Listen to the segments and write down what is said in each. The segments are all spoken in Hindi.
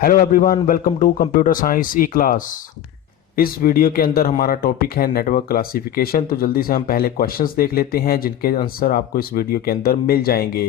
Hello everyone, welcome to computer science e class. इस वीडियो के अंदर हमारा टॉपिक है नेटवर्क क्लासिफिकेशन। तो जल्दी से हम पहले क्वेश्चंस देख लेते हैं जिनके आंसर आपको इस वीडियो के अंदर मिल जाएंगे।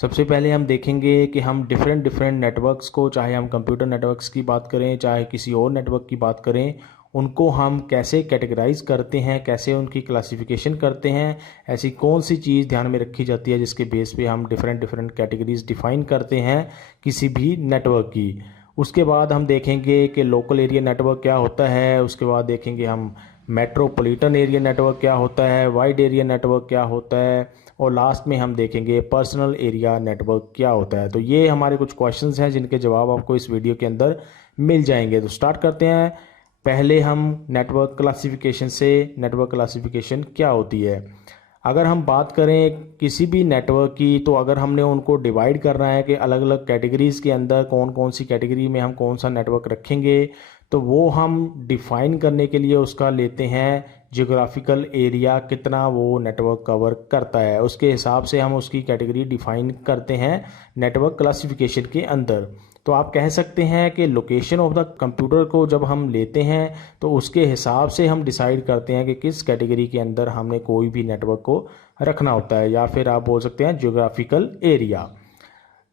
सबसे पहले हम देखेंगे कि हम डिफरेंट डिफरेंट नेटवर्क्स को, चाहे हम कंप्यूटर नेटवर्क्स की बात करें चाहे किसी और नेटवर्क की बात करें, उनको हम कैसे कैटेगराइज करते हैं, कैसे उनकी क्लासिफिकेशन करते हैं। ऐसी कौन सी चीज़ ध्यान में रखी जाती है जिसके बेस पे हम डिफरेंट डिफरेंट कैटेगरीज डिफाइन करते हैं किसी भी नेटवर्क की। उसके बाद हम देखेंगे कि लोकल एरिया नेटवर्क क्या होता है। उसके बाद देखेंगे हम मेट्रोपॉलिटन एरिया नेटवर्क क्या होता है, वाइड एरिया नेटवर्क क्या होता है, और लास्ट में हम देखेंगे पर्सनल एरिया नेटवर्क क्या होता है। तो ये हमारे कुछ क्वेश्चंस हैं जिनके जवाब आपको इस वीडियो के अंदर मिल जाएंगे। तो स्टार्ट करते हैं। पहले हम नेटवर्क क्लासिफिकेशन से, नेटवर्क क्लासिफिकेशन क्या होती है। अगर हम बात करें किसी भी नेटवर्क की, तो अगर हमने उनको डिवाइड करना है कि अलग अलग कैटेगरीज के अंदर कौन कौन सी कैटेगरी में हम कौन सा नेटवर्क रखेंगे, तो वो हम डिफाइन करने के लिए उसका लेते हैं जियोग्राफिकल एरिया, कितना वो नेटवर्क कवर करता है। उसके हिसाब से हम उसकी कैटेगरी डिफाइन करते हैं नेटवर्क क्लासिफिकेशन के अंदर। तो आप कह सकते हैं कि लोकेशन ऑफ द कंप्यूटर को जब हम लेते हैं तो उसके हिसाब से हम डिसाइड करते हैं कि किस कैटेगरी के अंदर हमने कोई भी नेटवर्क को रखना होता है, या फिर आप बोल सकते हैं जियोग्राफिकल एरिया।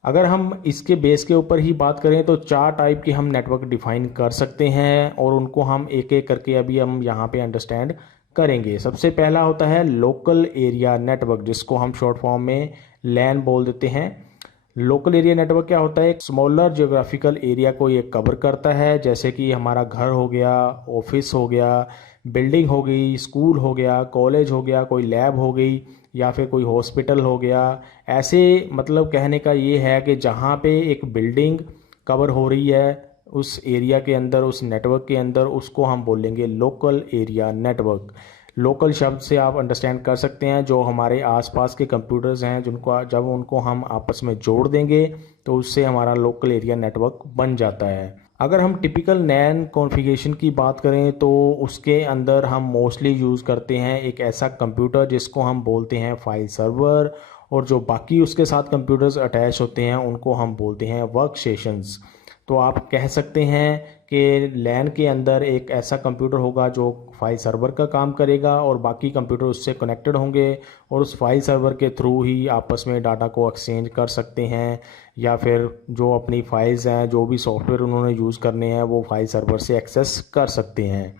अगर हम इसके बेस के ऊपर ही बात करें तो चार टाइप के हम नेटवर्क डिफाइन कर सकते हैं, और उनको हम एक एक करके अभी हम यहाँ पे अंडरस्टैंड करेंगे। सबसे पहला होता है लोकल एरिया नेटवर्क, जिसको हम शॉर्ट फॉर्म में लैन बोल देते हैं। लोकल एरिया नेटवर्क क्या होता है? एक स्मॉलर जियोग्राफिकल एरिया को ये कवर करता है, जैसे कि हमारा घर हो गया, ऑफिस हो गया, बिल्डिंग हो गई, स्कूल हो गया, कॉलेज हो गया, कोई लैब हो गई, या फिर कोई हॉस्पिटल हो गया। ऐसे मतलब कहने का ये है कि जहाँ पे एक बिल्डिंग कवर हो रही है उस एरिया के अंदर, उस नेटवर्क के अंदर, उसको हम बोलेंगे लोकल एरिया नेटवर्क। लोकल शब्द से आप अंडरस्टैंड कर सकते हैं जो हमारे आसपास के कंप्यूटर्स हैं, जिनको जब उनको हम आपस में जोड़ देंगे तो उससे हमारा लोकल एरिया नेटवर्क बन जाता है। अगर हम टिपिकल नैन कॉन्फ़िगरेशन की बात करें तो उसके अंदर हम मोस्टली यूज़ करते हैं एक ऐसा कंप्यूटर जिसको हम बोलते हैं फाइल सर्वर, और जो बाकी उसके साथ कंप्यूटर्स अटैच होते हैं उनको हम बोलते हैं वर्क स्टेशंस। तो आप कह सकते हैं कि लैन के अंदर एक ऐसा कंप्यूटर होगा जो फाइल सर्वर का काम करेगा, और बाकी कंप्यूटर उससे कनेक्टेड होंगे, और उस फाइल सर्वर के थ्रू ही आपस में डाटा को एक्सचेंज कर सकते हैं, या फिर जो अपनी फाइल्स हैं, जो भी सॉफ्टवेयर उन्होंने यूज़ करने हैं, वो फाइल सर्वर से एक्सेस कर सकते हैं।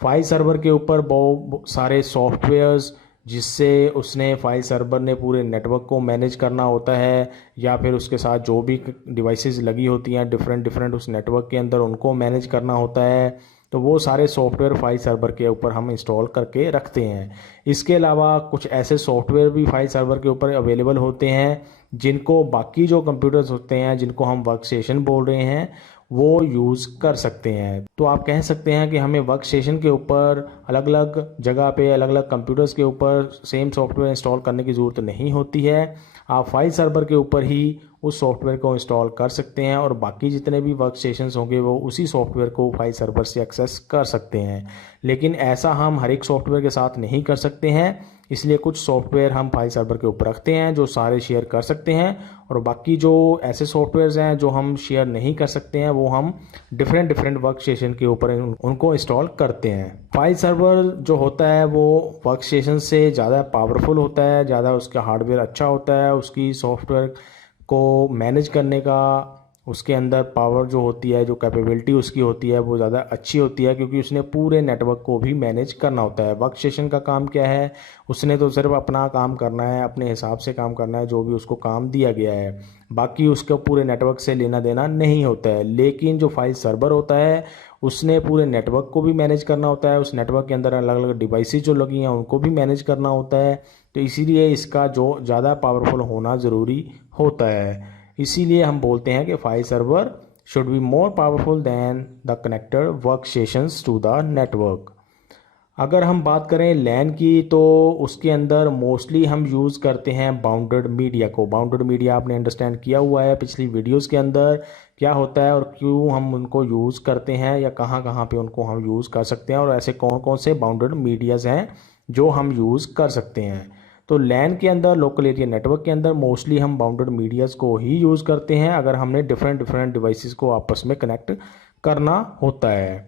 फाइल सर्वर के ऊपर बहुत सारे सॉफ्टवेयर्स, जिससे उसने फाइल सर्वर ने पूरे नेटवर्क को मैनेज करना होता है, या फिर उसके साथ जो भी डिवाइसेस लगी होती हैं डिफरेंट डिफरेंट उस नेटवर्क के अंदर, उनको मैनेज करना होता है। तो वो सारे सॉफ्टवेयर फाइल सर्वर के ऊपर हम इंस्टॉल करके रखते हैं। इसके अलावा कुछ ऐसे सॉफ्टवेयर भी फाइल सर्वर के ऊपर अवेलेबल होते हैं जिनको बाकी जो कंप्यूटर्स होते हैं, जिनको हम वर्क स्टेशन बोल रहे हैं, वो यूज़ कर सकते हैं। तो आप कह सकते हैं कि हमें वर्क स्टेशन के ऊपर अलग अलग जगह पे अलग अलग कंप्यूटर्स के ऊपर सेम सॉफ्टवेयर इंस्टॉल करने की ज़रूरत नहीं होती है। आप फाइल सर्वर के ऊपर ही उस सॉफ्टवेयर को इंस्टॉल कर सकते हैं, और बाकी जितने भी वर्क स्टेशंस होंगे वो उसी सॉफ्टवेयर को फाइल सर्वर से एक्सेस कर सकते हैं। लेकिन ऐसा हम हर एक सॉफ्टवेयर के साथ नहीं कर सकते हैं, इसलिए कुछ सॉफ्टवेयर हम फाइल सर्वर के ऊपर रखते हैं जो सारे शेयर कर सकते हैं, और बाकी जो ऐसे सॉफ्टवेयर्स हैं जो हम शेयर नहीं कर सकते हैं वो हम डिफरेंट डिफरेंट वर्क स्टेशन के ऊपर उनको इंस्टॉल करते हैं। फाइल सर्वर जो होता है वो वर्क स्टेशन से ज़्यादा पावरफुल होता है, ज़्यादा उसका हार्डवेयर अच्छा होता है, उसकी सॉफ्टवेयर को मैनेज करने का उसके अंदर पावर जो होती है, जो कैपेबिलिटी उसकी होती है, वो ज़्यादा अच्छी होती है, क्योंकि उसने पूरे नेटवर्क को भी मैनेज करना होता है। वर्क स्टेशन का काम क्या है? उसने तो सिर्फ अपना काम करना है, अपने हिसाब से काम करना है, जो भी उसको काम दिया गया है, बाकी उसको पूरे नेटवर्क से लेना देना नहीं होता है। लेकिन जो फाइल सर्वर होता है उसने पूरे नेटवर्क को भी मैनेज करना होता है, उस नेटवर्क के अंदर अलग अलग डिवाइसेस जो लगी हैं उनको भी मैनेज करना होता है। तो इसीलिए इसका जो ज़्यादा पावरफुल होना ज़रूरी होता है। इसीलिए हम बोलते हैं कि file server should be more powerful than the connected work stations to the network. अगर हम बात करें लैन की, तो उसके अंदर मोस्टली हम यूज़ करते हैं बाउंडेड मीडिया को। बाउंडेड मीडिया आपने अंडरस्टैंड किया हुआ है पिछली वीडियोस के अंदर क्या होता है और क्यों हम उनको यूज़ करते हैं, या कहाँ कहाँ पे उनको हम यूज़ कर सकते हैं, और ऐसे कौन कौन से बाउंडेड मीडियाज़ हैं जो हम यूज़ कर सकते हैं। तो लैन के अंदर, लोकल एरिया नेटवर्क के अंदर मोस्टली हम बाउंडेड मीडियाज़ को ही यूज़ करते हैं अगर हमने डिफरेंट डिफरेंट डिवाइसेस को आपस में कनेक्ट करना होता है।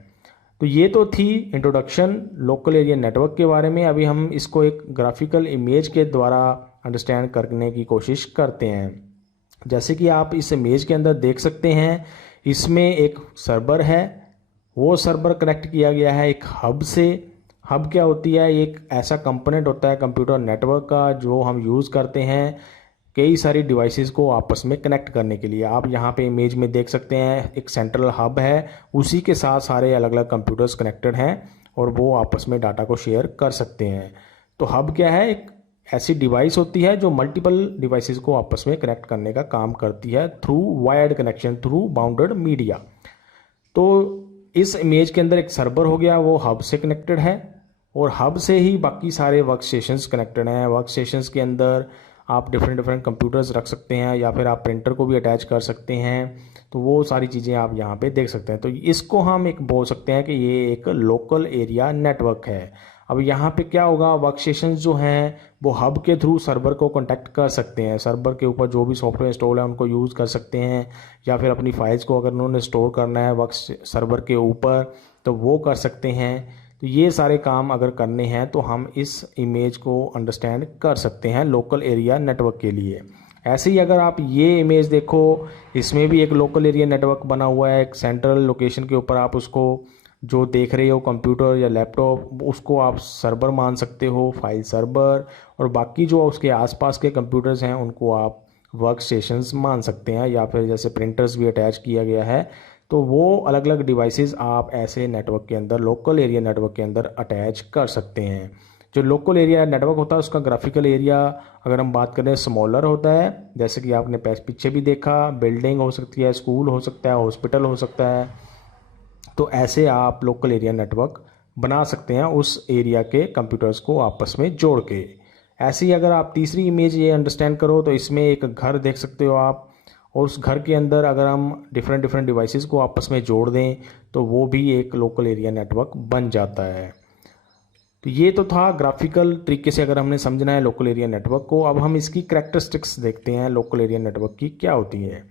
तो ये तो थी इंट्रोडक्शन लोकल एरिया नेटवर्क के बारे में। अभी हम इसको एक ग्राफिकल इमेज के द्वारा अंडरस्टैंड करने की कोशिश करते हैं। जैसे कि आप इस इमेज के अंदर देख सकते हैं, इसमें एक सर्वर है, वो सर्वर कनेक्ट किया गया है एक हब से। हब क्या होती है? एक ऐसा कंपोनेंट होता है कंप्यूटर नेटवर्क का जो हम यूज़ करते हैं कई सारी डिवाइसेस को आपस में कनेक्ट करने के लिए। आप यहाँ पे इमेज में देख सकते हैं एक सेंट्रल हब है, उसी के साथ सारे अलग अलग कंप्यूटर्स कनेक्टेड हैं और वो आपस में डाटा को शेयर कर सकते हैं। तो हब क्या है? एक ऐसी डिवाइस होती है जो मल्टीपल डिवाइसेस को आपस में कनेक्ट करने का काम करती है through wired connection, through bounded media. तो इस इमेज के अंदर एक सर्वर हो गया, वो हब से कनेक्टेड है और हब से ही बाकी सारे वर्क स्टेशंस कनेक्टेड हैं। वर्क स्टेशंस के अंदर आप डिफरेंट डिफरेंट कंप्यूटर्स रख सकते हैं या फिर आप प्रिंटर को भी अटैच कर सकते हैं। तो वो सारी चीज़ें आप यहाँ पे देख सकते हैं। तो इसको हम एक बोल सकते हैं कि ये एक लोकल एरिया नेटवर्क है। अब यहाँ पे क्या होगा? वर्क स्टेशंस जो हैं वो हब के थ्रू सर्वर को कॉन्टैक्ट कर सकते हैं। सर्वर के ऊपर जो भी सॉफ्टवेयर इंस्टॉल है उनको यूज़ कर सकते हैं, या फिर अपनी फाइल्स को अगर उन्होंने स्टोर करना है वर्क सर्वर के ऊपर तो वो कर सकते हैं। तो ये सारे काम अगर करने हैं तो हम इस इमेज को अंडरस्टैंड कर सकते हैं लोकल एरिया नेटवर्क के लिए। ऐसे ही अगर आप ये इमेज देखो, इसमें भी एक लोकल एरिया नेटवर्क बना हुआ है। एक सेंट्रल लोकेशन के ऊपर आप उसको जो देख रहे हो कंप्यूटर या लैपटॉप, उसको आप सर्वर मान सकते हो, फाइल सर्वर, और बाकी जो उसके आसपास के कंप्यूटर्स हैं उनको आप वर्क स्टेशंस मान सकते हैं, या फिर जैसे प्रिंटर्स भी अटैच किया गया है तो वो अलग अलग डिवाइसेस आप ऐसे नेटवर्क के अंदर, लोकल एरिया नेटवर्क के अंदर अटैच कर सकते हैं। जो लोकल एरिया नेटवर्क होता है उसका ग्राफिकल एरिया अगर हम बात करें स्मॉलर होता है, जैसे कि आपने पीछे भी देखा, बिल्डिंग हो सकती है, स्कूल हो सकता है, हॉस्पिटल हो सकता है। तो ऐसे आप लोकल एरिया नेटवर्क बना सकते हैं उस एरिया के कंप्यूटर्स को आपस में जोड़ के। ऐसे ही अगर आप तीसरी इमेज ये अंडरस्टैंड करो तो इसमें एक घर देख सकते हो आप, और उस घर के अंदर अगर हम डिफरेंट डिफरेंट डिवाइसेस को आपस में जोड़ दें तो वो भी एक लोकल एरिया नेटवर्क बन जाता है। तो ये तो था ग्राफिकल तरीके से अगर हमने समझना है लोकल एरिया नेटवर्क को। अब हम इसकी कैरेक्टरिस्टिक्स देखते हैं लोकल एरिया नेटवर्क की क्या होती है।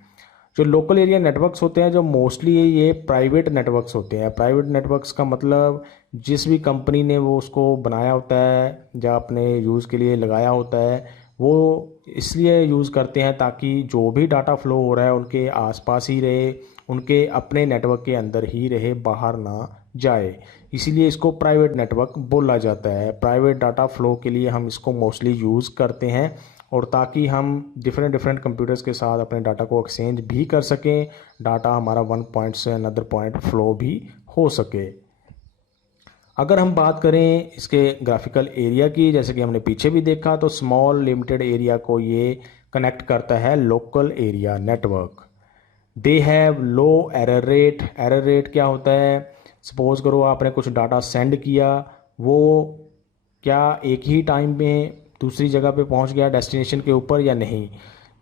जो लोकल एरिया नेटवर्क्स होते हैं जो मोस्टली ये प्राइवेट नेटवर्क्स होते हैं। प्राइवेट नेटवर्क्स का मतलब जिस भी कंपनी ने वो उसको बनाया होता है या अपने यूज़ के लिए लगाया होता है, वो इसलिए यूज़ करते हैं ताकि जो भी डाटा फ्लो हो रहा है उनके आसपास ही रहे, उनके अपने नेटवर्क के अंदर ही रहे, बाहर ना जाए। इसीलिए इसको प्राइवेट नेटवर्क बोला जाता है। प्राइवेट डाटा फ्लो के लिए हम इसको मोस्टली यूज़ करते हैं, और ताकि हम डिफरेंट डिफरेंट कंप्यूटर्स के साथ अपने डाटा को एक्सचेंज भी कर सकें, डाटा हमारा वन पॉइंट से अनदर पॉइंट फ्लो भी हो सके। अगर हम बात करें इसके ग्राफिकल एरिया की, जैसे कि हमने पीछे भी देखा, तो स्मॉल लिमिटेड एरिया को ये कनेक्ट करता है local area network. They have low error rate. Error rate क्या होता है? सपोज करो आपने कुछ डाटा सेंड किया, वो क्या एक ही टाइम में दूसरी जगह पे पहुंच गया डेस्टिनेशन के ऊपर या नहीं।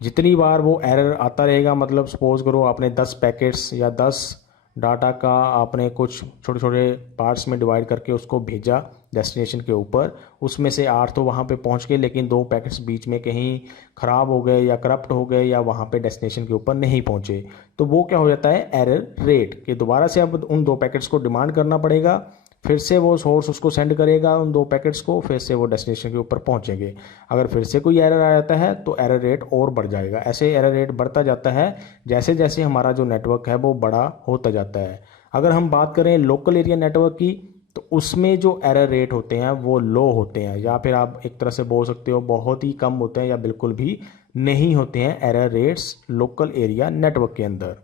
जितनी बार वो एरर आता रहेगा, मतलब सपोज करो आपने 10 पैकेट्स या 10 डाटा का आपने कुछ छोटे छोटे पार्ट्स में डिवाइड करके उसको भेजा डेस्टिनेशन के ऊपर, उसमें से 8 तो वहाँ पे पहुँच गए, लेकिन 2 पैकेट्स बीच में कहीं ख़राब हो गए या करप्ट हो गए या वहाँ पे डेस्टिनेशन के ऊपर नहीं पहुँचे, तो वो क्या हो जाता है? Error rate. कि दोबारा से अब उन 2 पैकेट्स को डिमांड करना पड़ेगा, फिर से वो सोर्स उसको सेंड करेगा उन 2 पैकेट्स को, फिर से वो डेस्टिनेशन के ऊपर पहुंचेंगे। अगर फिर से कोई एरर आ जाता है तो एरर रेट और बढ़ जाएगा। ऐसे एरर रेट बढ़ता जाता है जैसे जैसे हमारा जो नेटवर्क है वो बड़ा होता जाता है। अगर हम बात करें लोकल एरिया नेटवर्क की, तो उसमें जो एरर रेट होते हैं वो लो होते हैं, या फिर आप एक तरह से बोल सकते हो बहुत ही कम होते हैं या बिल्कुल भी नहीं होते हैं error rates local area network के अंदर।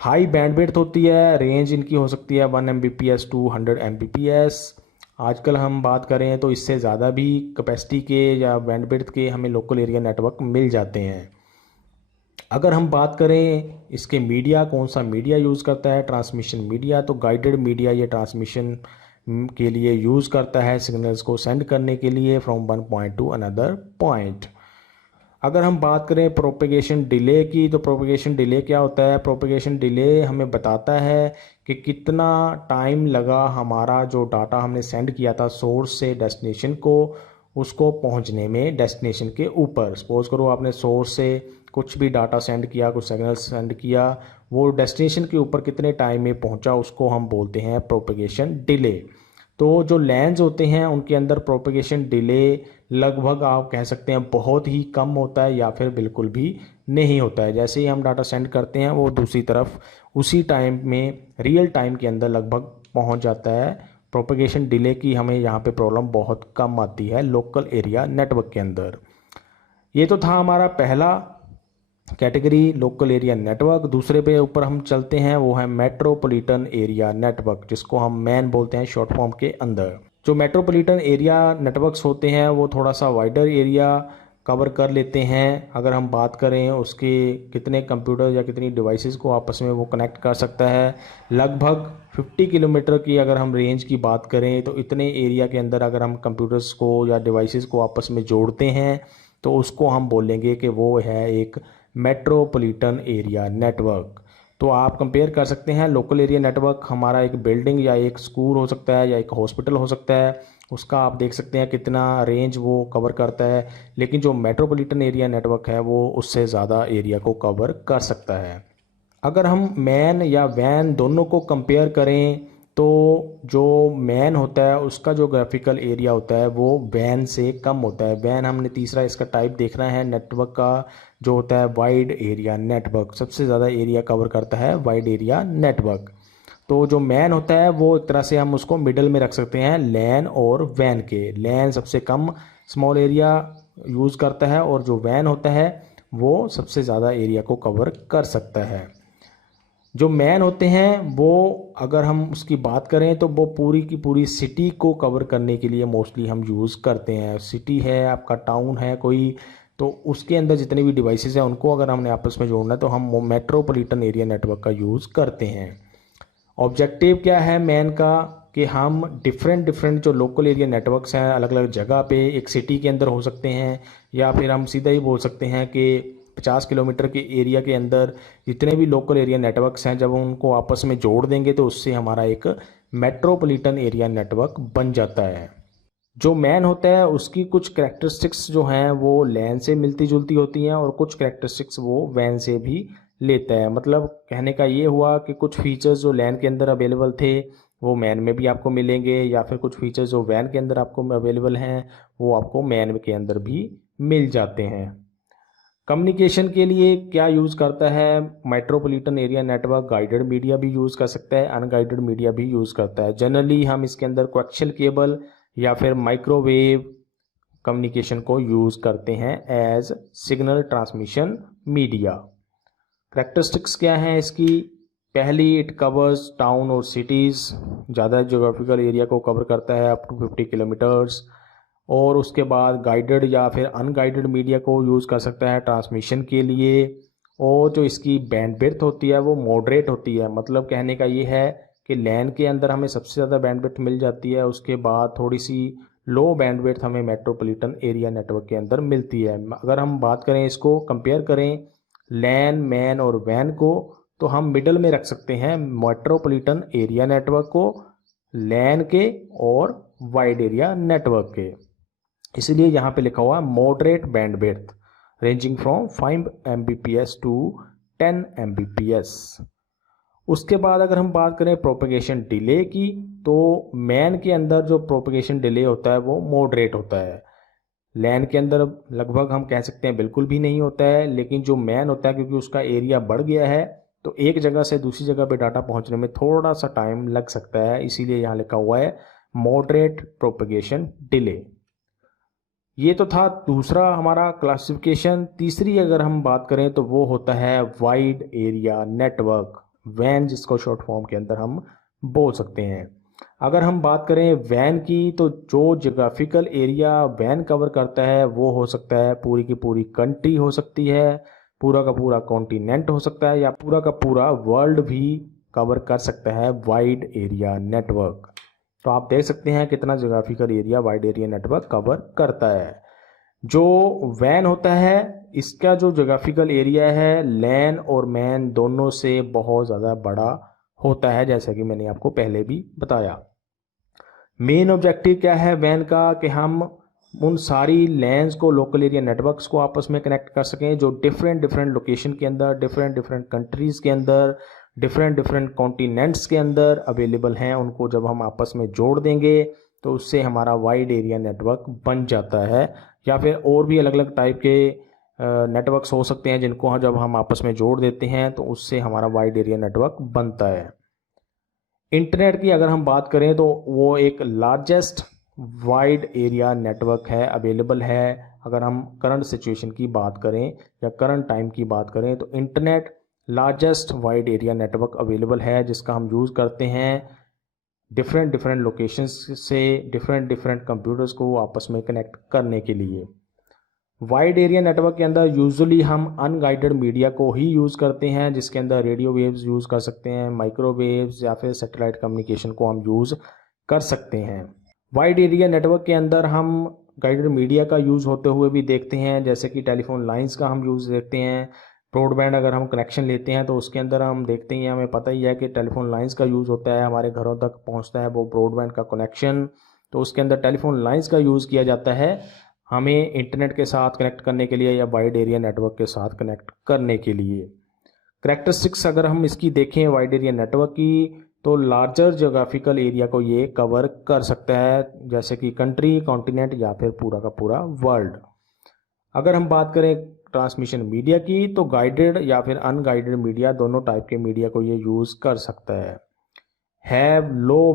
हाई बैंडविड्थ होती है, रेंज इनकी हो सकती है 1 Mbps टू 100 Mbps। आजकल हम बात करें तो इससे ज़्यादा भी कैपेसिटी के या बैंडविड्थ के हमें लोकल एरिया नेटवर्क मिल जाते हैं। अगर हम बात करें इसके मीडिया, कौन सा मीडिया यूज़ करता है? Transmission media. तो गाइडेड मीडिया ये ट्रांसमिशन के लिए यूज़ करता है, सिग्नल्स को सेंड करने के लिए from one point two another point. अगर हम बात करें प्रोपेगेशन डिले की, तो प्रोपेगेशन डिले क्या होता है? प्रोपेगेशन डिले हमें बताता है कि कितना टाइम लगा हमारा जो डाटा हमने सेंड किया था सोर्स से डेस्टिनेशन को, उसको पहुंचने में डेस्टिनेशन के ऊपर। सपोज करो आपने सोर्स से कुछ भी डाटा सेंड किया, कुछ सिग्नल सेंड किया, वो डेस्टिनेशन के ऊपर कितने टाइम में पहुंचा उसको हम बोलते हैं प्रोपेगेशन डिले। तो जो लैंस होते हैं उनके अंदर प्रोपेगेशन डिले लगभग आप कह सकते हैं बहुत ही कम होता है या फिर बिल्कुल भी नहीं होता है। जैसे ही हम डाटा सेंड करते हैं वो दूसरी तरफ उसी टाइम में रियल टाइम के अंदर लगभग पहुंच जाता है। प्रोपेगेशन डिले की हमें यहाँ पे प्रॉब्लम बहुत कम आती है लोकल एरिया नेटवर्क के अंदर। ये तो था हमारा पहला कैटेगरी लोकल एरिया नेटवर्क। दूसरे पे ऊपर हम चलते हैं, वो है मेट्रोपॉलिटन एरिया नेटवर्क, जिसको हम मैन बोलते हैं शॉर्ट फॉर्म के अंदर। जो मेट्रोपॉलिटन एरिया नेटवर्क्स होते हैं वो थोड़ा सा वाइडर एरिया कवर कर लेते हैं। अगर हम बात करें उसके कितने कंप्यूटर या कितनी डिवाइसेस को आपस में वो कनेक्ट कर सकता है, लगभग 50 किलोमीटर की अगर हम रेंज की बात करें तो इतने एरिया के अंदर अगर हम कंप्यूटर्स को या डिवाइसेस को आपस में जोड़ते हैं तो उसको हम बोलेंगे कि वो है एक मेट्रोपॉलिटन एरिया नेटवर्क। तो आप कंपेयर कर सकते हैं, लोकल एरिया नेटवर्क हमारा एक बिल्डिंग या एक स्कूल हो सकता है या एक हॉस्पिटल हो सकता है, उसका आप देख सकते हैं कितना रेंज वो कवर करता है। लेकिन जो मेट्रोपॉलिटन एरिया नेटवर्क है वो उससे ज़्यादा एरिया को कवर कर सकता है। अगर हम मैन या वैन दोनों को कंपेयर करें तो जो मैन होता है उसका जो ग्राफिकल एरिया होता है वो वैन से कम होता है। वैन हमने तीसरा इसका टाइप देखना है नेटवर्क का, जो होता है वाइड एरिया नेटवर्क, सबसे ज़्यादा एरिया कवर करता है वाइड एरिया नेटवर्क। तो जो मैन होता है वो एक तरह से हम उसको मिडल में रख सकते हैं लैन और वैन के। लैन सबसे कम स्मॉल एरिया यूज़ करता है और जो वैन होता है वो सबसे ज़्यादा एरिया को कवर कर सकता है। जो मैन होते हैं वो अगर हम उसकी बात करें तो वो पूरी की पूरी सिटी को कवर करने के लिए मोस्टली हम यूज़ करते हैं। सिटी है, आपका टाउन है कोई, तो उसके अंदर जितने भी डिवाइसेस हैं उनको अगर हमने आपस में जोड़ना है तो हम मेट्रोपॉलिटन एरिया नेटवर्क का यूज़ करते हैं। ऑब्जेक्टिव क्या है मैन का कि हम डिफरेंट डिफरेंट जो लोकल एरिया नेटवर्क्स हैं अलग अलग जगह पे एक सिटी के अंदर हो सकते हैं, या फिर हम सीधा ही बोल सकते हैं कि 50 किलोमीटर के एरिया के अंदर जितने भी लोकल एरिया नेटवर्क्स हैं जब उनको आपस में जोड़ देंगे तो उससे हमारा एक मेट्रोपॉलिटन एरिया नेटवर्क बन जाता है। जो मैन होता है उसकी कुछ कैरेक्टरिस्टिक्स जो हैं वो लैन से मिलती जुलती होती हैं और कुछ कैरेक्टरिस्टिक्स वो वैन से भी लेता है। मतलब कहने का ये हुआ कि कुछ फीचर्स जो लैन के अंदर अवेलेबल थे वो मैन में भी आपको मिलेंगे, या फिर कुछ फीचर्स जो वैन के अंदर आपको अवेलेबल हैं वो आपको मैन के अंदर भी मिल जाते हैं। कम्युनिकेशन के लिए क्या यूज़ करता है metropolitan area network? Guided media भी यूज़ कर सकता है, अनगाइडेड मीडिया भी यूज़ करता है। जनरली हम इसके अंदर कोएक्शियल केबल या फिर माइक्रोवेव कम्युनिकेशन को यूज़ करते हैं as signal transmission media. Characteristics क्या हैं इसकी? पहली, इट कवर्स टाउन और सिटीज़, ज़्यादा जोग्राफिकल एरिया को कवर करता है अप टू 50 किलोमीटर्स। और उसके बाद गाइडेड या फिर अनगाइडेड मीडिया को यूज़ कर सकता है ट्रांसमिशन के लिए। और जो इसकी बैंडविड्थ होती है वो मॉडरेट होती है। मतलब कहने का ये है कि लैन के अंदर हमें सबसे ज़्यादा बैंडविड्थ मिल जाती है, उसके बाद थोड़ी सी लो बैंडविड्थ हमें मेट्रोपॉलिटन एरिया नेटवर्क के अंदर मिलती है। अगर हम बात करें इसको कंपेयर करें लैन, मैन और वैन को, तो हम मिडल में रख सकते हैं मेट्रोपॉलिटन एरिया नेटवर्क को लैन के और वाइड एरिया नेटवर्क के। इसलिए यहाँ पे लिखा हुआ moderate bandwidth ranging from 5 Mbps to 10 Mbps। उसके बाद अगर हम बात करें प्रोपेगेशन डिले की, तो मैन के अंदर जो प्रोपेगेशन डिले होता है वो मॉडरेट होता है। लैन के अंदर लगभग हम कह सकते हैं बिल्कुल भी नहीं होता है। लेकिन जो मैन होता है क्योंकि उसका एरिया बढ़ गया है तो एक जगह से दूसरी जगह पे डाटा पहुंचने में थोड़ा सा टाइम लग सकता है, इसीलिए यहाँ लिखा हुआ है मॉडरेट प्रोपेगेशन डिले। ये तो था दूसरा हमारा क्लासिफिकेशन। तीसरी अगर हम बात करें तो वो होता है वाइड एरिया नेटवर्क, वैन, जिसको शॉर्ट फॉर्म के अंदर हम बोल सकते हैं। अगर हम बात करें वैन की, तो जो जोग्राफिकल एरिया वैन कवर करता है वो हो सकता है पूरी की पूरी कंट्री हो सकती है, पूरा का पूरा कॉन्टिनेंट हो सकता है, या पूरा का पूरा वर्ल्ड भी कवर कर सकता है वाइड एरिया नेटवर्क। तो आप देख सकते हैं कितना geographical area wide area network cover करता है। जो वैन होता है इसका जो जोग्राफिकल एरिया है लैन और मैन दोनों से बहुत ज़्यादा बड़ा होता है, जैसा कि मैंने आपको पहले भी बताया। मेन ऑब्जेक्टिव क्या है वैन का कि हम उन सारी लैंस को, लोकल एरिया नेटवर्क्स को आपस में कनेक्ट कर सकें जो डिफरेंट डिफरेंट लोकेशन के अंदर, डिफरेंट डिफरेंट कंट्रीज़ के अंदर, डिफरेंट डिफरेंट कॉन्टिनेंट्स के अंदर अवेलेबल हैं। उनको जब हम आपस में जोड़ देंगे तो उससे हमारा वाइड एरिया नेटवर्क बन जाता है। या फिर और भी अलग अलग टाइप के नेटवर्क्स हो सकते हैं जिनको जब हम आपस में जोड़ देते हैं तो उससे हमारा वाइड एरिया नेटवर्क बनता है। इंटरनेट की अगर हम बात करें तो वो एक लार्जेस्ट वाइड एरिया नेटवर्क है, अवेलेबल है। अगर हम करंट सिचुएशन की बात करें या करंट टाइम की बात करें तो internet largest wide area network available है, जिसका हम यूज़ करते हैं डिफरेंट डिफरेंट लोकेशंस से डिफरेंट डिफरेंट कंप्यूटर्स को आपस में कनेक्ट करने के लिए। वाइड एरिया नेटवर्क के अंदर यूजुअली हम अनगाइडेड मीडिया को ही यूज़ करते हैं, जिसके अंदर रेडियो वेव्स यूज़ कर सकते हैं, माइक्रोवेव्स या फिर सैटेलाइट कम्युनिकेशन को हम यूज़ कर सकते हैं। वाइड एरिया नेटवर्क के अंदर हम गाइडेड मीडिया का यूज़ होते हुए भी देखते हैं, जैसे कि टेलीफोन लाइंस का हम यूज़ देखते हैं। ब्रॉडबैंड अगर हम कनेक्शन लेते हैं तो उसके अंदर हम देखते हैं, हमें पता ही है कि टेलीफोन लाइंस का यूज़ होता है, हमारे घरों तक पहुंचता है वो ब्रॉडबैंड का कनेक्शन। तो उसके अंदर टेलीफोन लाइंस का यूज़ किया जाता है हमें इंटरनेट के साथ कनेक्ट करने के लिए या वाइड एरिया नेटवर्क के साथ कनेक्ट करने के लिए। करैक्टरिस्टिक्स अगर हम इसकी देखें वाइड एरिया नेटवर्क की, तो लार्जर ज्योग्राफिकल एरिया को ये कवर कर सकता है, जैसे कि कंट्री, कॉन्टिनेंट या फिर पूरा का पूरा वर्ल्ड। अगर हम बात करें ट्रांसमिशन मीडिया की, तो गाइडेड या फिर अनगाइडेड मीडिया दोनों टाइप के मीडिया को ये यूज़ कर सकता है। हैव लो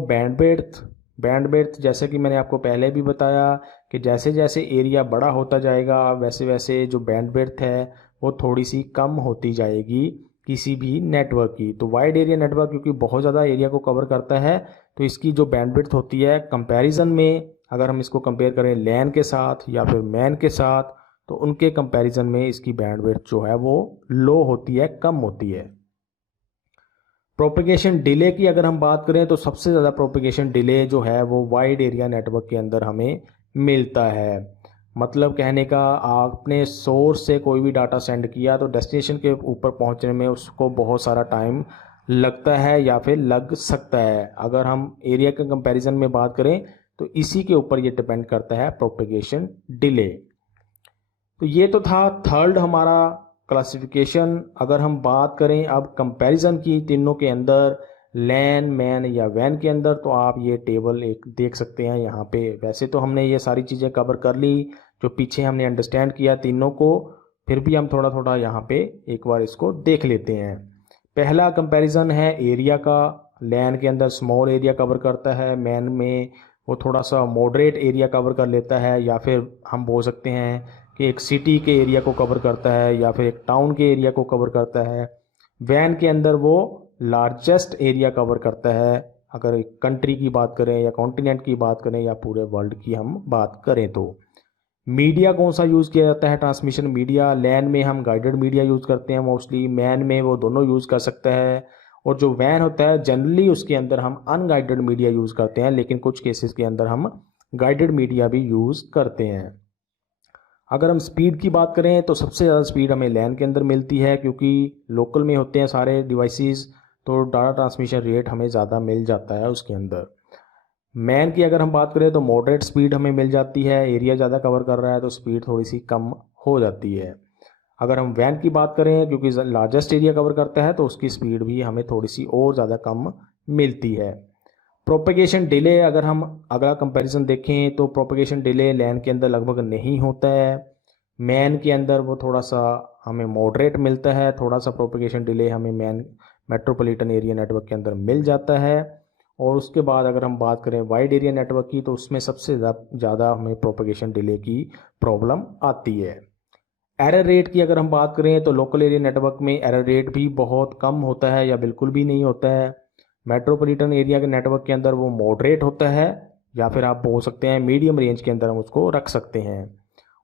बैंडविड्थ जैसे कि मैंने आपको पहले भी बताया कि जैसे जैसे एरिया बड़ा होता जाएगा वैसे वैसे जो बैंडविड्थ है वो थोड़ी सी कम होती जाएगी किसी भी नेटवर्क की। तो वाइड एरिया नेटवर्क क्योंकि बहुत ज़्यादा एरिया को कवर करता है तो इसकी जो बैंडविड्थ होती है कंपैरिजन में, अगर हम इसको कंपेयर करें लैन के साथ या फिर मैन के साथ, तो उनके कंपैरिजन में इसकी बैंडविड्थ जो है वो लो होती है, कम होती है। प्रोपेगेशन डिले की अगर हम बात करें तो सबसे ज़्यादा प्रोपेगेशन डिले जो है वो वाइड एरिया नेटवर्क के अंदर हमें मिलता है। मतलब कहने का, आपने सोर्स से कोई भी डाटा सेंड किया तो डेस्टिनेशन के ऊपर पहुंचने में उसको बहुत सारा टाइम लगता है या फिर लग सकता है। अगर हम एरिया के कंपैरिजन में बात करें तो इसी के ऊपर ये डिपेंड करता है प्रोपेगेशन डिले। तो ये तो था थर्ड हमारा क्लासिफिकेशन। अगर हम बात करें अब कंपैरिजन की तीनों के अंदर, लैन, मैन या वैन के अंदर, तो आप ये टेबल एक देख सकते हैं यहाँ पे। वैसे तो हमने ये सारी चीज़ें कवर कर ली जो पीछे हमने अंडरस्टैंड किया तीनों को, फिर भी हम थोड़ा थोड़ा यहाँ पे एक बार इसको देख लेते हैं। पहला कंपैरिजन है एरिया का। लैन के अंदर स्मॉल एरिया कवर करता है, मैन में वो थोड़ा सा मॉडरेट एरिया कवर कर लेता है, या फिर हम बोल सकते हैं कि एक सिटी के एरिया को कवर करता है या फिर एक टाउन के एरिया को कवर करता है। वैन के अंदर वो लार्जेस्ट एरिया कवर करता है, अगर एक कंट्री की बात करें या कॉन्टिनेंट की बात करें या पूरे वर्ल्ड की हम बात करें तो। मीडिया कौन सा यूज़ किया जाता है? Transmission media. लैन में हम गाइडेड मीडिया यूज़ करते हैं मोस्टली, मैन में वो दोनों यूज़ कर सकता है, और जो वैन होता है जनरली उसके अंदर हम अनगाइडेड मीडिया यूज़ करते हैं, लेकिन कुछ केसेस के अंदर हम गाइडेड मीडिया भी यूज़ करते हैं। अगर हम स्पीड की बात करें तो सबसे ज़्यादा स्पीड हमें लैन के अंदर मिलती है, क्योंकि लोकल में होते हैं सारे डिवाइसेस, तो डाटा ट्रांसमिशन रेट हमें ज़्यादा मिल जाता है उसके अंदर। मैन की अगर हम बात करें तो मॉडरेट स्पीड हमें मिल जाती है, एरिया ज़्यादा कवर कर रहा है तो स्पीड थोड़ी सी कम हो जाती है। अगर हम वैन की बात करें, क्योंकि लार्जेस्ट एरिया कवर करता है तो उसकी स्पीड भी हमें थोड़ी सी और ज़्यादा कम मिलती है। प्रोपेगेशन डिले अगर हम अगला कंपैरिजन देखें तो प्रोपेगेशन डिले लैन के अंदर लगभग नहीं होता है, मैन के अंदर वो थोड़ा सा हमें मॉडरेट मिलता है। थोड़ा सा प्रोपेगेशन डिले हमें मैन मेट्रोपॉलिटन एरिया नेटवर्क के अंदर मिल जाता है। और उसके बाद अगर हम बात करें वाइड एरिया नेटवर्क की तो उसमें सबसे ज़्यादा हमें प्रोपेगेशन डिले की प्रॉब्लम आती है। एरर रेट की अगर हम बात करें तो लोकल एरिया नेटवर्क में एरर रेट भी बहुत कम होता है या बिल्कुल भी नहीं होता है। मेट्रोपॉलिटन एरिया के नेटवर्क के अंदर वो मॉडरेट होता है, या फिर आप बोल सकते हैं मीडियम रेंज के अंदर हम उसको रख सकते हैं।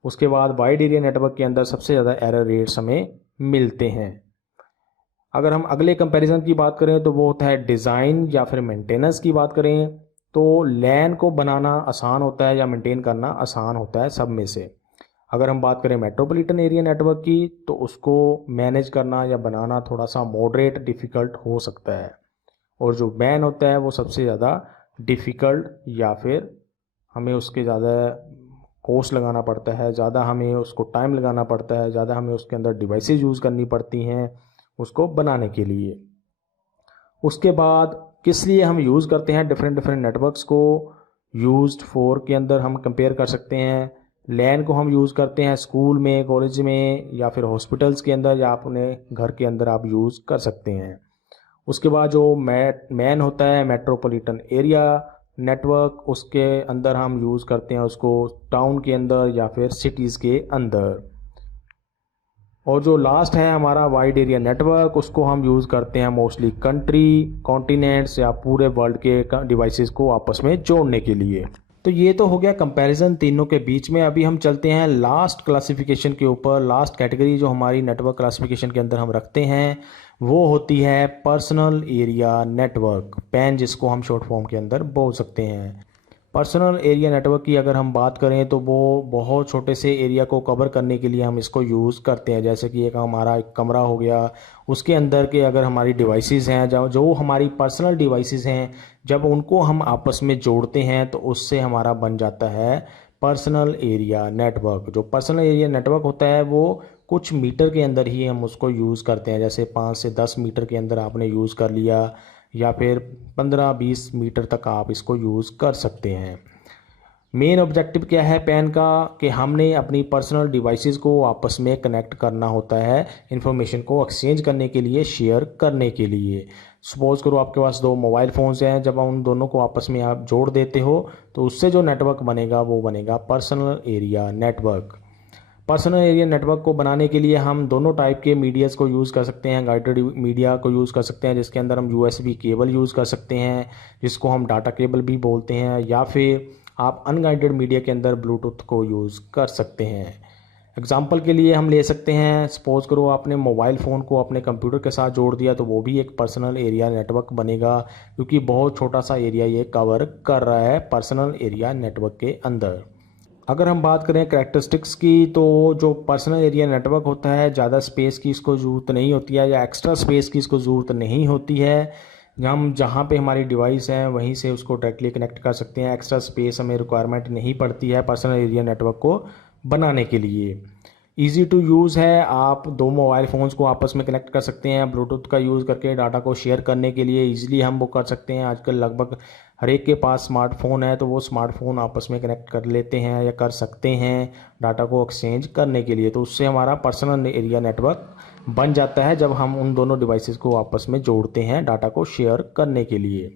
उसके बाद वाइड एरिया नेटवर्क के अंदर सबसे ज़्यादा एरर रेट्स हमें मिलते हैं। अगर हम अगले कंपैरिजन की बात करें तो वो होता है डिज़ाइन या फिर मेंटेनेंस की बात करें, तो लैन को बनाना आसान होता है या मेंटेन करना आसान होता है सब में से। अगर हम बात करें मेट्रोपॉलिटन एरिया नेटवर्क की तो उसको मैनेज करना या बनाना थोड़ा सा मॉडरेट डिफ़िकल्ट हो सकता है, और जो मैन होता है वो सबसे ज़्यादा डिफ़िकल्ट या फिर हमें उसके ज़्यादा कॉस्ट लगाना पड़ता है, ज़्यादा हमें उसको टाइम लगाना पड़ता है, ज़्यादा हमें उसके अंदर डिवाइसेस यूज़ करनी पड़ती हैं उसको बनाने के लिए। उसके बाद किस लिए हम यूज़ करते हैं डिफरेंट डिफरेंट नेटवर्क्स को, यूज्ड फॉर के अंदर हम कंपेयर कर सकते हैं। लैन को हम यूज़ करते हैं स्कूल में, कॉलेज में, या फिर हॉस्पिटल्स के अंदर, या अपने घर के अंदर आप यूज़ कर सकते हैं। उसके बाद जो मैन होता है मेट्रोपॉलिटन एरिया नेटवर्क, उसके अंदर हम यूज़ करते हैं उसको टाउन के अंदर या फिर सिटीज़ के अंदर। और जो लास्ट है हमारा वाइड एरिया नेटवर्क, उसको हम यूज़ करते हैं मोस्टली कंट्री, कॉन्टिनेंट्स या पूरे वर्ल्ड के डिवाइसेस को आपस में जोड़ने के लिए। तो ये तो हो गया कंपैरिजन तीनों के बीच में। अभी हम चलते हैं लास्ट क्लासिफिकेशन के ऊपर। लास्ट कैटेगरी जो हमारी नेटवर्क क्लासिफिकेशन के अंदर हम रखते हैं वो होती है पर्सनल एरिया नेटवर्क, पैन, जिसको हम शॉर्ट फॉर्म के अंदर बोल सकते हैं। पर्सनल एरिया नेटवर्क की अगर हम बात करें तो वो बहुत छोटे से एरिया को कवर करने के लिए हम इसको यूज़ करते हैं। जैसे कि एक हमारा एक कमरा हो गया, उसके अंदर के अगर हमारी डिवाइसेस हैं, जो हमारी पर्सनल डिवाइसेस हैं, जब उनको हम आपस में जोड़ते हैं तो उससे हमारा बन जाता है पर्सनल एरिया नेटवर्क। जो पर्सनल एरिया नेटवर्क होता है वो कुछ मीटर के अंदर ही हम उसको यूज़ करते हैं। जैसे 5 से 10 मीटर के अंदर आपने यूज़ कर लिया, या फिर 15-20 मीटर तक आप इसको यूज़ कर सकते हैं। मेन ऑब्जेक्टिव क्या है पैन का, कि हमने अपनी पर्सनल डिवाइसेस को आपस में कनेक्ट करना होता है, इंफॉर्मेशन को एक्सचेंज करने के लिए, शेयर करने के लिए। सपोज़ करो आपके पास 2 मोबाइल फ़ोन्स हैं, जब उन दोनों को आपस में आप जोड़ देते हो तो उससे जो नेटवर्क बनेगा वो बनेगा personal area network. Personal area network को बनाने के लिए हम दोनों टाइप के मीडियाज़ को यूज़ कर सकते हैं। गाइडेड मीडिया को यूज़ कर सकते हैं जिसके अंदर हम यूएसबी केबल यूज़ कर सकते हैं, जिसको हम डाटा केबल भी बोलते हैं, या फिर आप अनगाइडेड मीडिया के अंदर ब्लूटूथ को यूज़ कर सकते हैं। एग्जाम्पल के लिए हम ले सकते हैं, सपोज़ करो आपने मोबाइल फ़ोन को अपने कंप्यूटर के साथ जोड़ दिया तो वो भी एक पर्सनल एरिया नेटवर्क बनेगा, क्योंकि बहुत छोटा सा एरिया ये कवर कर रहा है पर्सनल एरिया नेटवर्क के अंदर। अगर हम बात करें करैक्टरिस्टिक्स की, तो जो पर्सनल एरिया नेटवर्क होता है ज़्यादा स्पेस की इसको ज़रूरत नहीं होती है, या एक्स्ट्रा स्पेस की इसको ज़रूरत नहीं होती है। हम जहाँ पे हमारी डिवाइस है वहीं से उसको डायरेक्टली कनेक्ट कर सकते हैं। एक्स्ट्रा स्पेस हमें रिक्वायरमेंट नहीं पड़ती है पर्सनल एरिया नेटवर्क को बनाने के लिए। ईज़ी टू यूज़ है, आप 2 मोबाइल फ़ोन्स को आपस में कनेक्ट कर सकते हैं ब्लूटूथ का यूज़ करके डाटा को शेयर करने के लिए। ईजिली हम वो कर सकते हैं। आजकल लगभग हर एक के पास स्मार्टफोन है, तो वो स्मार्टफोन आपस में कनेक्ट कर लेते हैं या कर सकते हैं डाटा को एक्सचेंज करने के लिए। तो उससे हमारा पर्सनल एरिया नेटवर्क बन जाता है जब हम उन दोनों डिवाइसेस को आपस में जोड़ते हैं डाटा को शेयर करने के लिए।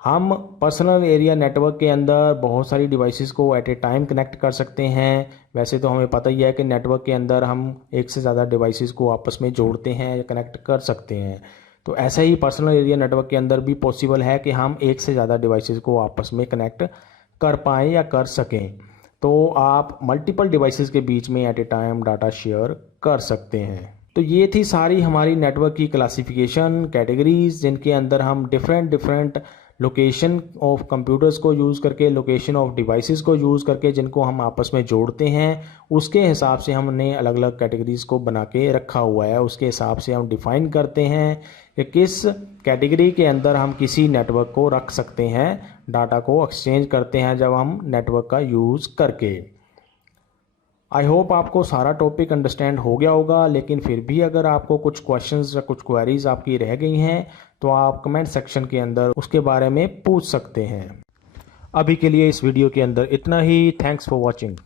हम पर्सनल एरिया नेटवर्क के अंदर बहुत सारी डिवाइसेस को एट ए टाइम कनेक्ट कर सकते हैं। वैसे तो हमें पता ही है कि नेटवर्क के अंदर हम एक से ज़्यादा डिवाइसेस को आपस में जोड़ते हैं या कनेक्ट कर सकते हैं। तो ऐसा ही पर्सनल एरिया नेटवर्क के अंदर भी पॉसिबल है कि हम एक से ज़्यादा डिवाइसेस को आपस में कनेक्ट कर पाएँ या कर सकें। तो आप मल्टीपल डिवाइसेस के बीच में at a time data share कर सकते हैं। तो ये थी सारी हमारी नेटवर्क की क्लासिफिकेशन कैटेगरीज, जिनके अंदर हम डिफरेंट लोकेशन ऑफ कंप्यूटर्स को यूज़ करके, लोकेशन ऑफ डिवाइसेस को यूज़ करके, जिनको हम आपस में जोड़ते हैं, उसके हिसाब से हमने अलग अलग कैटेगरीज़ को बना के रखा हुआ है। उसके हिसाब से हम डिफ़ाइन करते हैं कि किस कैटेगरी के अंदर हम किसी नेटवर्क को रख सकते हैं, डाटा को एक्सचेंज करते हैं जब हम नेटवर्क का यूज़ करके। आई होप आपको सारा टॉपिक अंडरस्टैंड हो गया होगा, लेकिन फिर भी अगर आपको कुछ क्वेश्चंस या कुछ क्वेरीज आपकी रह गई हैं तो आप कमेंट सेक्शन के अंदर उसके बारे में पूछ सकते हैं। अभी के लिए इस वीडियो के अंदर इतना ही। Thanks for watching.